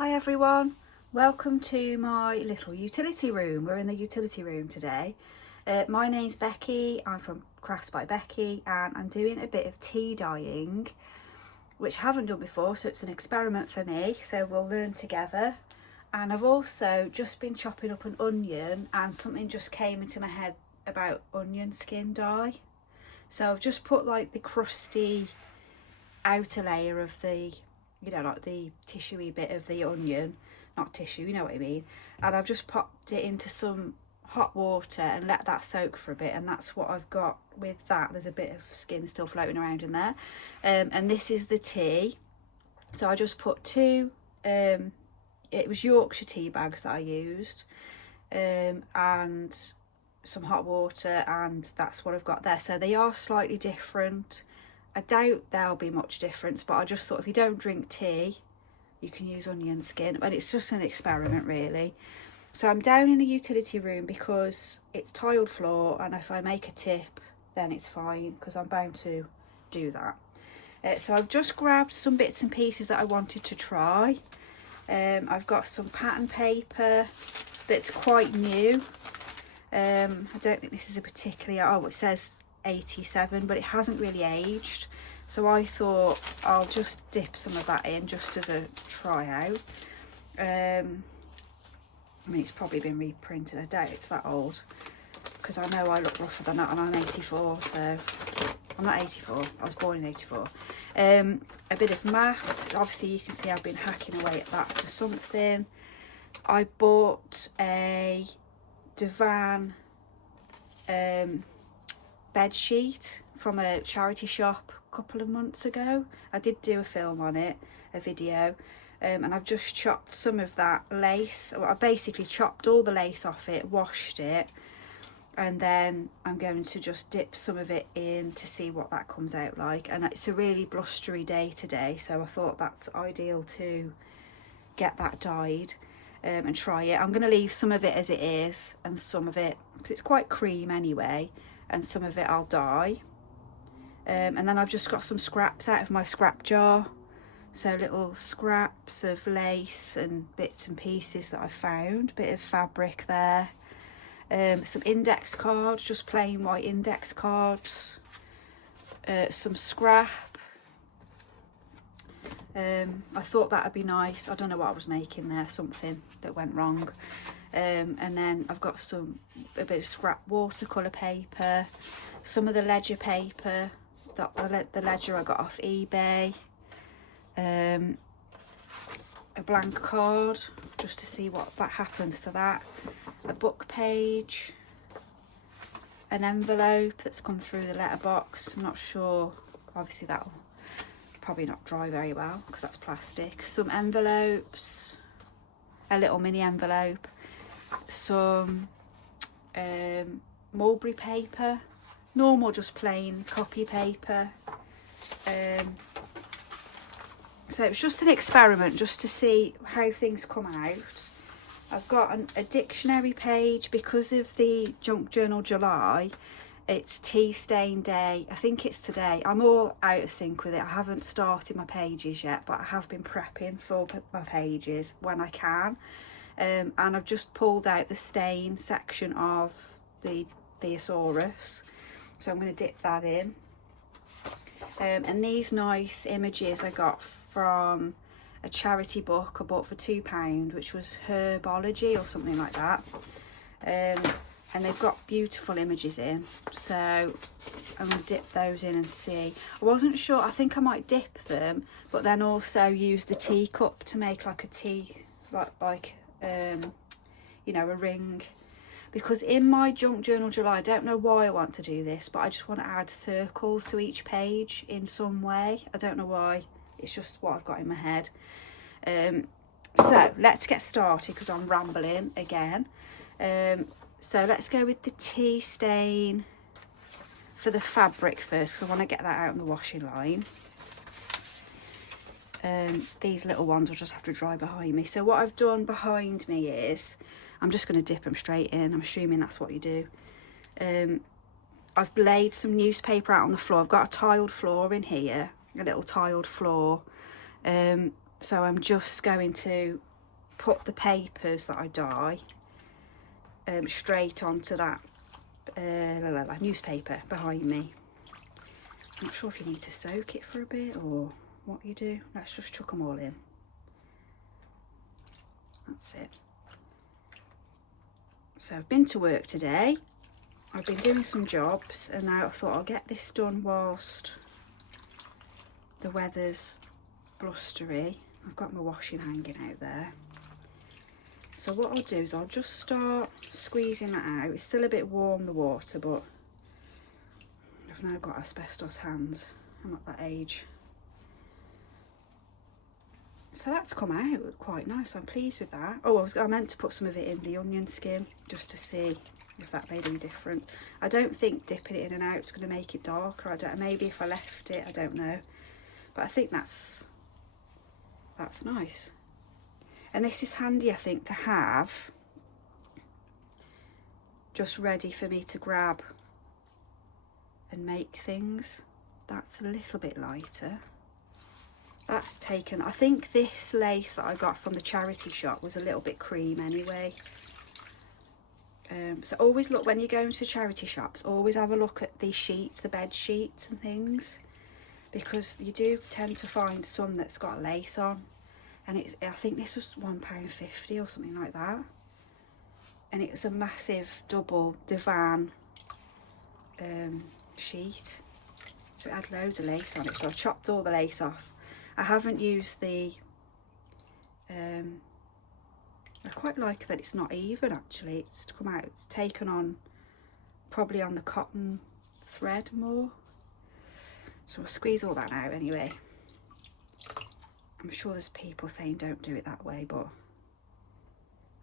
Hi everyone, welcome to my little utility room. We're in the utility room today. My name's Becky, I'm from Crafts by Becky, and I'm doing a bit of tea dyeing, which I haven't done before, so it's an experiment for me, so we'll learn together. And I've also just been chopping up an onion and something just came into my head about onion skin dye. So I've just put like the crusty outer layer of the, like the tissuey bit of the onion, not tissue, you know what I mean, and I've just popped it into some hot water and let that soak for a bit, and that's what I've got with that. There's a bit of skin still floating around in there, and this is the tea. So I just put two, it was Yorkshire tea bags that I used, and some hot water, and that's what I've got there. So they are slightly different. I doubt there'll be much difference, but I just thought if you don't drink tea, you can use onion skin, and it's just an experiment really. So I'm down in the utility room because it's tiled floor, and if I make a tip then it's fine because I'm bound to do that. So I've just grabbed some bits and pieces that I wanted to try. I've got some pattern paper that's quite new. I don't think this is a particularly, oh, it says 87, but it hasn't really aged, so I thought I'll just dip some of that in just as a try out. I mean, it's probably been reprinted. I doubt it's that old because I know I look rougher than that, and I'm 84, so I'm not 84, I was born in 84. A bit of map, obviously you can see I've been hacking away at that for something. I bought a divan bed sheet from a charity shop a couple of months ago. I did do a film on it, a video, and I've just chopped some of that lace. I basically chopped all the lace off it, washed it, and then I'm going to just dip some of it in to see what that comes out like. And it's a really blustery day today, so I thought that's ideal to get that dyed and try it. I'm going to leave some of it as it is, and some of it, because it's quite cream anyway, and some of it I'll dye. And then I've just got some scraps out of my scrap jar, so little scraps of lace and bits and pieces that I found, bit of fabric there, some index cards, just plain white index cards, some scrap. I thought that'd be nice. I don't know what I was making there, something that went wrong. And then I've got a bit of scrap watercolour paper, some of the ledger paper, the ledger I got off eBay, a blank card just to see what happens to that, a book page, an envelope that's come through the letterbox. I'm not sure, obviously that'll probably not dry very well because that's plastic. Some envelopes, a little mini envelope, some mulberry paper, normal just plain copy paper. So it's just an experiment just to see how things come out. I've got a dictionary page because of the Junk Journal July. It's tea stain day. I think it's today. I'm all out of sync with it. I haven't started my pages yet, but I have been prepping for my pages when I can. And I've just pulled out the stain section of the thesaurus, so I'm going to dip that in. And these nice images I got from a charity book I bought for £2, which was Herbology or something like that. And they've got beautiful images in, so I'm going to dip those in and see. I wasn't sure, I think I might dip them, but then also use the teacup to make like a tea, like a ring. Because in my Junk Journal July, I don't know why I want to do this, but I just want to add circles to each page in some way. I don't know why, it's just what I've got in my head. So let's get started because I'm rambling again. So let's go with the tea stain for the fabric first, because I want to get that out on the washing line. These little ones will just have to dry behind me. So what I've done behind me is, I'm just going to dip them straight in. I'm assuming that's what you do. I've laid some newspaper out on the floor. I've got a tiled floor in here, a little tiled floor. So I'm just going to put the papers that I dye straight onto that newspaper behind me. I'm not sure if you need to soak it for a bit or what you do. Let's just chuck them all in. That's it. So I've been to work today. I've been doing some jobs, and now I thought I'll get this done whilst the weather's blustery. I've got my washing hanging out there. So what I'll do is I'll just start squeezing that out. It's still a bit warm, the water, but I've now got asbestos hands. I'm at that age. So that's come out quite nice. I'm pleased with that. Oh, I meant to put some of it in the onion skin just to see if that made any difference. I don't think dipping it in and out is going to make it darker. I don't. Maybe if I left it, I don't know. But I think that's nice. And this is handy, I think, to have just ready for me to grab and make things. That's a little bit lighter. That's taken, I think this lace that I got from the charity shop was a little bit cream anyway. So always look, when you go into charity shops, always have a look at the sheets, the bed sheets and things, because you do tend to find some that's got lace on. And I think this was £1.50 or something like that. And it was a massive double divan sheet. So it had loads of lace on it. So I chopped all the lace off. I haven't used the, I quite like that it's not even actually. It's come out, it's taken on, probably on the cotton thread more. So I'll squeeze all that out anyway. I'm sure there's people saying don't do it that way, but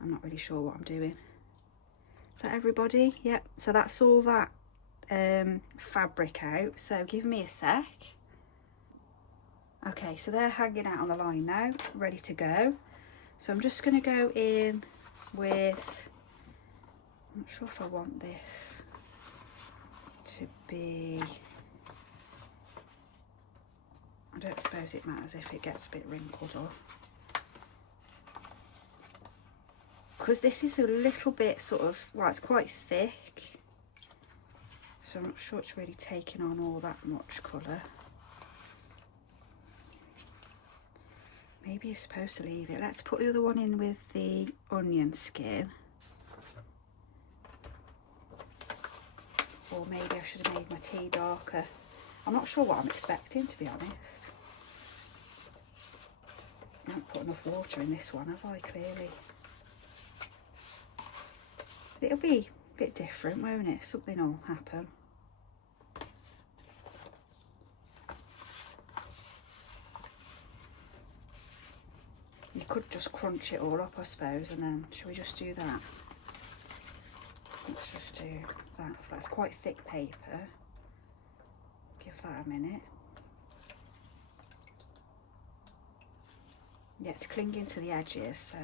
I'm not really sure what I'm doing. Is that everybody? Yep, so that's all that fabric out. So give me a sec. Okay, so they're hanging out on the line now, ready to go. So I'm just going to go in with, I'm not sure if I want this to be, I don't suppose it matters if it gets a bit wrinkled or, because this is a little bit sort of, well, it's quite thick, so I'm not sure it's really taking on all that much colour. Maybe you're supposed to leave it. Let's put the other one in with the onion skin. Or maybe I should have made my tea darker. I'm not sure what I'm expecting, to be honest. I haven't put enough water in this one, have I, clearly? It'll be a bit different, won't it? Something will happen. You could just crunch it all up, I suppose, and then shall we just do that? Let's just do that. That's quite thick paper. Give that a minute. Yeah, it's clinging to the edges, so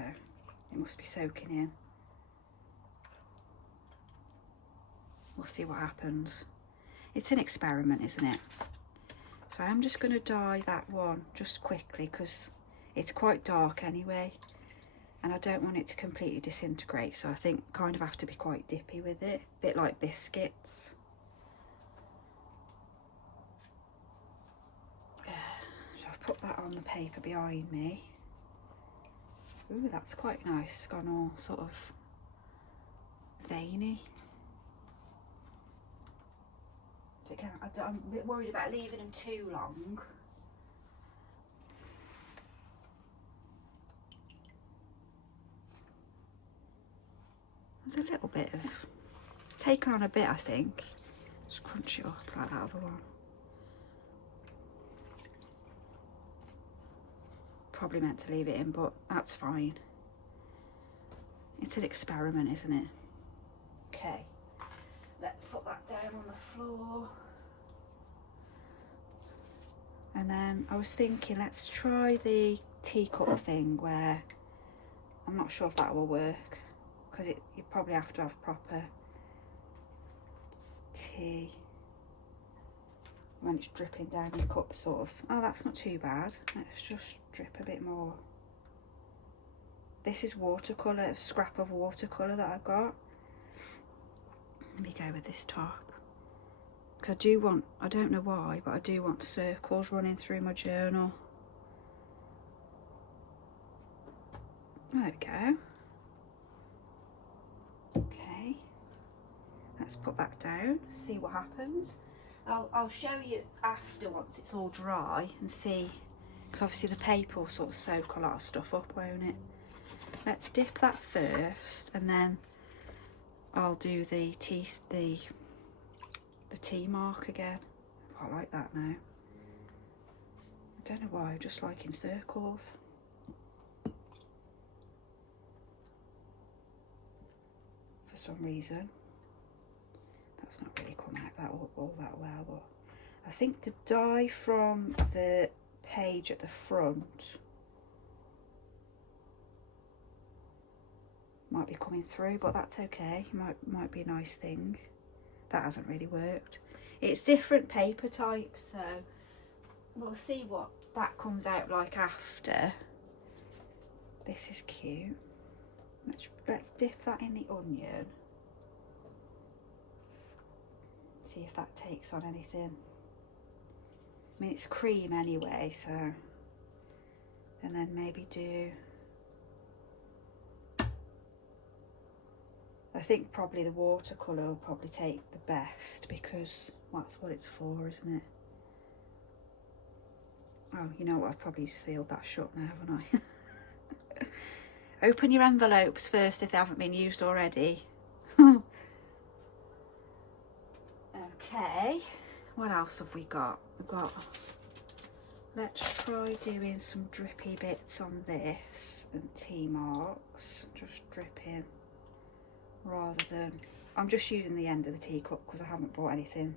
it must be soaking in. We'll see what happens. It's an experiment, isn't it? So I'm just going to dye that one just quickly because it's quite dark anyway, and I don't want it to completely disintegrate, so I think kind of have to be quite dippy with it, a bit like biscuits. So I've put that on the paper behind me. Ooh, that's quite nice. It's gone all sort of veiny. I'm a bit worried about leaving them too long. There's a little bit of, it's taken on a bit, I think. Just crunch it up like that other one. Probably meant to leave it in, but that's fine. It's an experiment, isn't it? Okay, let's put that down on the floor. And then I was thinking, let's try the teacup thing where I'm not sure if that will work. Because you probably have to have proper tea when it's dripping down your cup, sort of. Oh, that's not too bad. Let's just drip a bit more. This is watercolour, a scrap of watercolour that I've got. Let me go with this top. Because I do want, I don't know why, but I do want circles running through my journal. There we go. Okay, let's put that down, see what happens. I'll show you after, once it's all dry, and see, because obviously the paper will sort of soak a lot of stuff up, won't it? Let's dip that first, and then I'll do the T mark again. I quite like that now. I don't know why, I just like in circles. For some reason. That's not really come out all that well, but I think the dye from the page at the front might be coming through, but that's okay. Might be a nice thing. That hasn't really worked. It's different paper types, so we'll see what that comes out like after. This is cute. Let's dip that in the onion. See if that takes on anything. I mean, it's cream anyway, so, and then maybe do, I think probably the watercolour will probably take the best, because that's what it's for, isn't it? Oh, you know what, I've probably sealed that shut now, haven't I? Open your envelopes first if they haven't been used already. Okay, what else have we got? We've got, let's try doing some drippy bits on this and T marks, just dripping rather than, I'm just using the end of the teacup because I haven't bought anything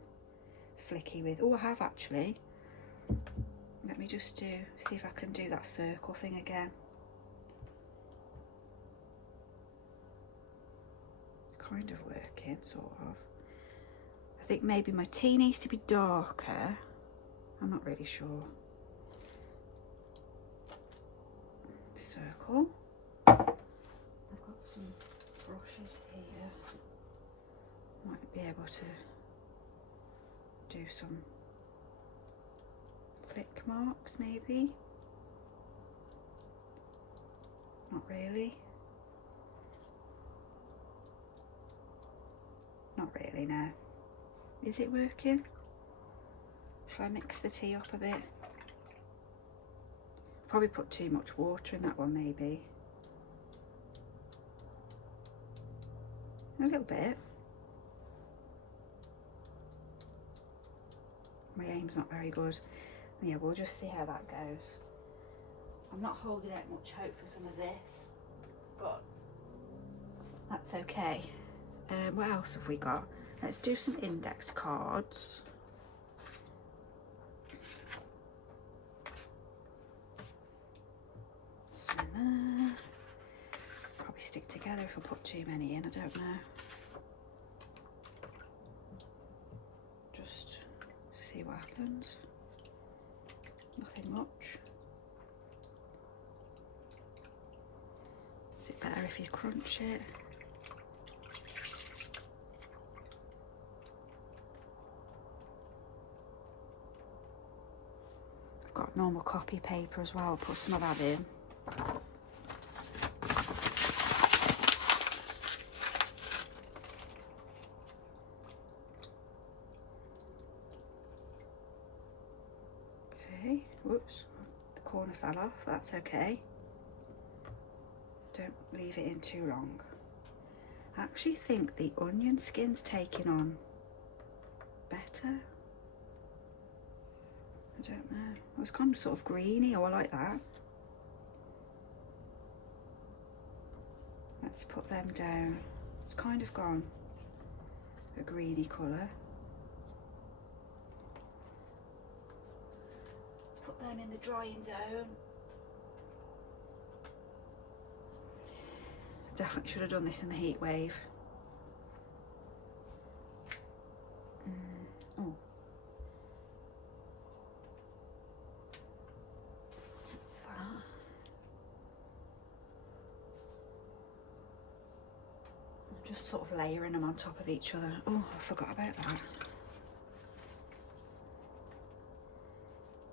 flicky with, oh I have actually. Let me just see if I can do that circle thing again. It's kind of working, sort of. I think maybe my tea needs to be darker. I'm not really sure. Circle. I've got some brushes here. Might be able to do some flick marks maybe. Not really. Not really, no. Is it working? Shall I mix the tea up a bit? Probably put too much water in that one, maybe. A little bit. My aim's not very good. Yeah, we'll just see how that goes. I'm not holding out much hope for some of this, but that's okay. What else have we got? Let's do some index cards. Some there. Probably stick together if I put too many in, I don't know. Just see what happens. Nothing much. Is it better if you crunch it? Got normal copy paper as well, I'll put some of that in. Okay, whoops, the corner fell off, that's okay. Don't leave it in too long. I actually think the onion skin's taking on better. I don't know. It was kind of sort of greeny. Oh, I like that. Let's put them down. It's kind of gone a greeny colour. Let's put them in the drying zone. Definitely should have done this in the heat wave. Oh. That's that. just sort of layering them on top of each other. Oh, I forgot about that.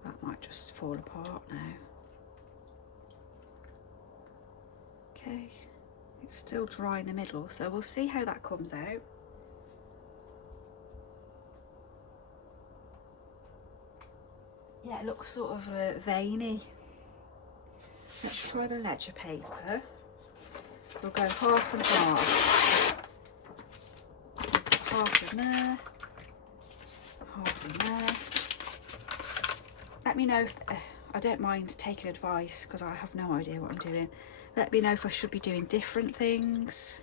That might just fall apart now. Okay, it's still dry in the middle, so we'll see how that comes out. Yeah, it looks sort of veiny. Let's try the ledger paper. We'll go half and half. Half in there, half in there. Let me know if, I don't mind taking advice because I have no idea what I'm doing. Let me know if I should be doing different things.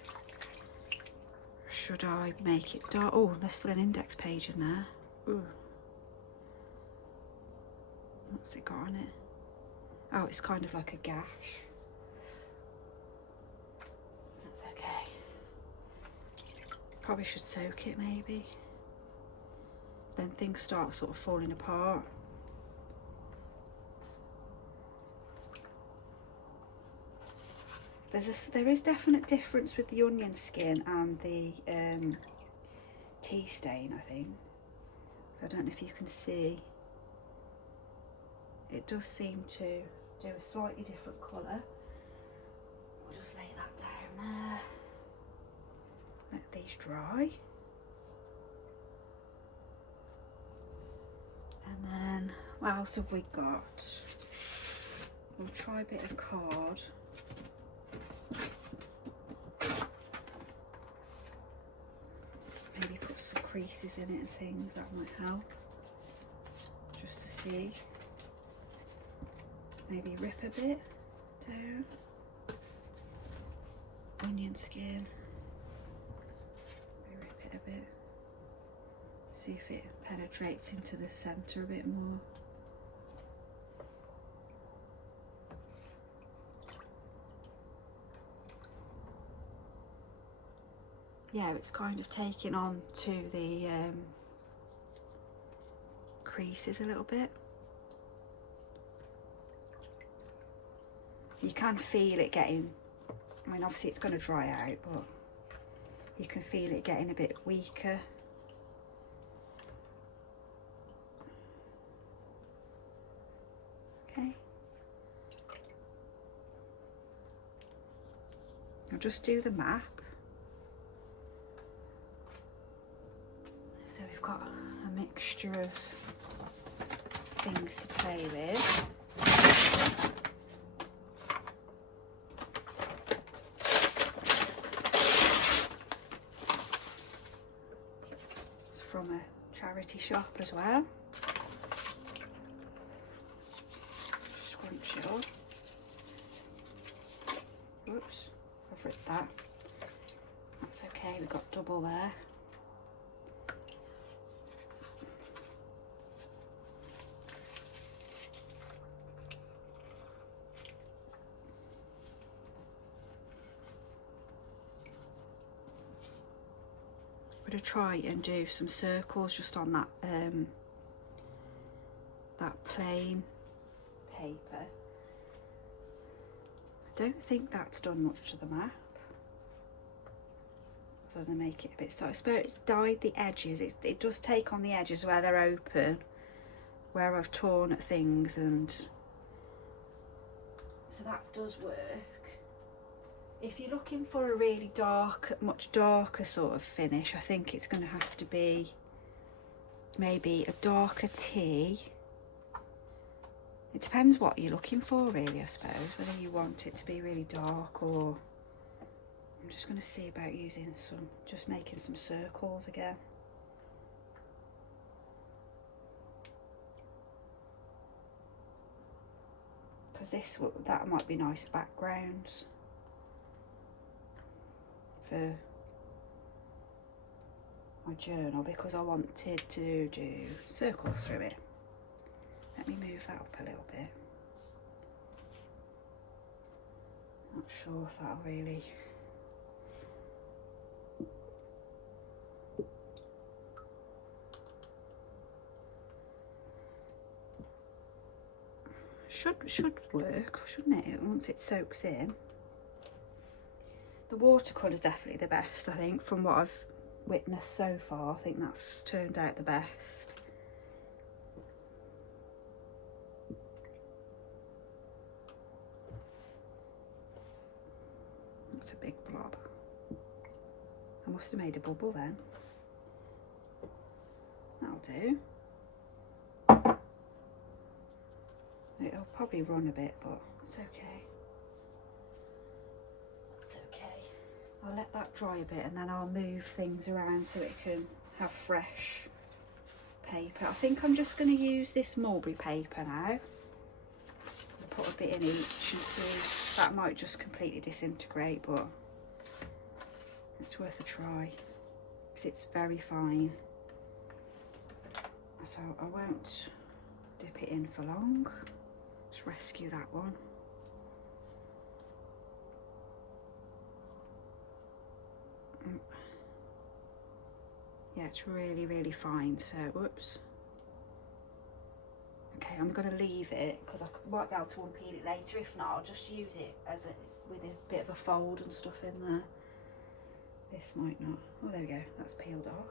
Should I make it dark? Oh, there's still an index page in there. Ooh. What's it got on it? Oh, it's kind of like a gash. That's okay. Probably should soak it maybe. Then things start sort of falling apart. There is definite difference with the onion skin and the tea stain, I think. I don't know if you can see. It does seem to do a slightly different colour. We'll just lay that down there. Let these dry. And then, what else have we got? We'll try a bit of card. Maybe put some creases in it and things, that might help. Just to see. Maybe rip a bit down. Onion skin. Maybe rip it a bit. See if it penetrates into the centre a bit more. Yeah, it's kind of taking on to the creases a little bit. You can feel it getting, I mean obviously it's going to dry out, but you can feel it getting a bit weaker. Okay. I'll just do the map. So we've got a mixture of things to play with. It's from a charity shop as well. Scrunch it up. Whoops, I've ripped that. That's okay, we've got double there. I'm going to try and do some circles just on that that plain paper. I don't think that's done much to the map, other than make it a bit, so I suppose it's dyed the edges. It does take on the edges where they're open, where I've torn at things, and so that does work. If you're looking for a really dark, much darker sort of finish, I think it's going to have to be maybe a darker tea. It depends what you're looking for really, I suppose, whether you want it to be really dark, or I'm just going to see about using some, just making some circles again. Because that might be nice backgrounds for my journal, because I wanted to do circles through it. Let me move that up a little bit. Not sure if that'll really... Should work, shouldn't it, once it soaks in. The watercolour is definitely the best, I think, from what I've witnessed so far. I think that's turned out the best. That's a big blob. I must have made a bubble then. That'll do. It'll probably run a bit, but it's okay. It's okay. I'll let that dry a bit and then I'll move things around so it can have fresh paper. I think I'm just going to use this mulberry paper now. Put a bit in each and see. That might just completely disintegrate, but it's worth a try because it's very fine. So I won't dip it in for long. Just rescue that one. Yeah, it's really, really fine. So, whoops. Okay, I'm going to leave it because I might be able to unpeel it later. If not, I'll just use it as with a bit of a fold and stuff in there. This might not. Oh, there we go. That's peeled off.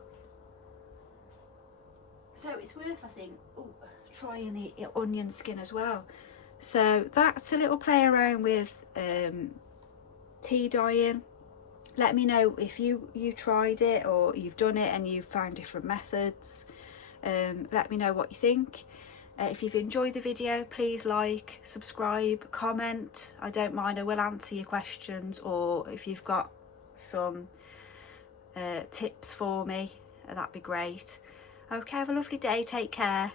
So it's worth, I think, trying the onion skin as well. So that's a little play around with tea dyeing. Let me know if you tried it or you've done it and you've found different methods. Let me know what you think. If you've enjoyed the video, please like, subscribe, comment. I don't mind, I will answer your questions, or if you've got some tips for me, that'd be great. Okay, have a lovely day, take care.